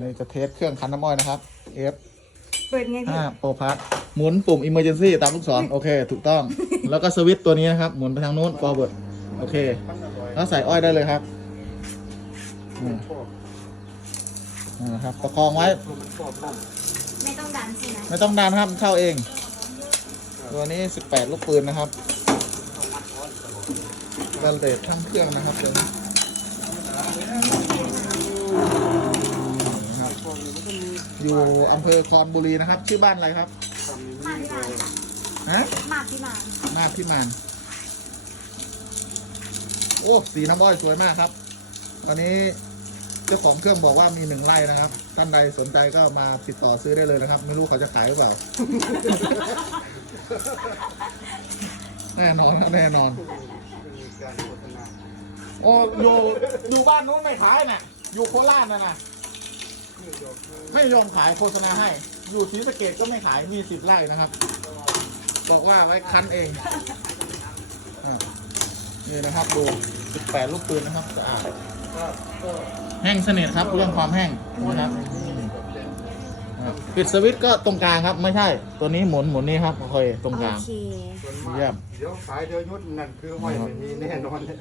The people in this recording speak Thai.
นี่จะเทสเครื่องคันน้ำอ้อยนะครับ F เปิดไงพี่5 Pro Plus หมุนปุ่ม Emergency ตามลูกศรโอเค ถูกต้อง แล้วก็สวิตช์ตัวนี้นะครับ หมุนไปทางนู้น forward โอเค แล้วใส่อ้อยได้เลยครับอืมนี่นะครับประคองไว้ ไม่ต้องดันใช่ไหมไม่ต้องดันครับมันเข้าเอง ตัวนี้ 18 ลูกปืนนะครับกระเดดทั้งเครื่องนะครับตัวนี้น อยู่อำเภอคอนบุรีนะครับ ชื่อบ้านอะไรครับมาที่ร้านค่ะฮะมาที่ร้านหน้าพิมานโอ้สีน้ำอ้อยสวยมากครับ ตอนนี้เจ้าของเครื่องบอกว่ามีหนึ่งไร่นะครับ ท่านใดสนใจก็มาติดต่อซื้อได้เลยนะครับ ไม่รู้เขาจะขายหรือเปล่า แน่นอนครับแน่นอน โอ้อยู่อยู่บ้านนู้นไม่ขายน่ะ อยู่โคราชน่ะนะ ไม่ยอมขายโฆษณาให้ อยู่ศรีสะเกดก็ไม่ขายมีสิบไร่นะครับ บอกว่าไว้คั้นเองอะนี่นะครับดูสิบแปดลูกปืนนะครับสะอาดแห้งสนิทครับเรื่องความแห้งนะครับอะปิดสวิตช์ก็ตรงกลางครับ ไม่ใช่ ตัวนี้หมุนหมุนนี่ครับโอเคตรงกลางโอเคเยี่ยมเดี๋ยวขายเดี๋ยวยุดนั่นคือห้อยไม่มีแน่นอนเลย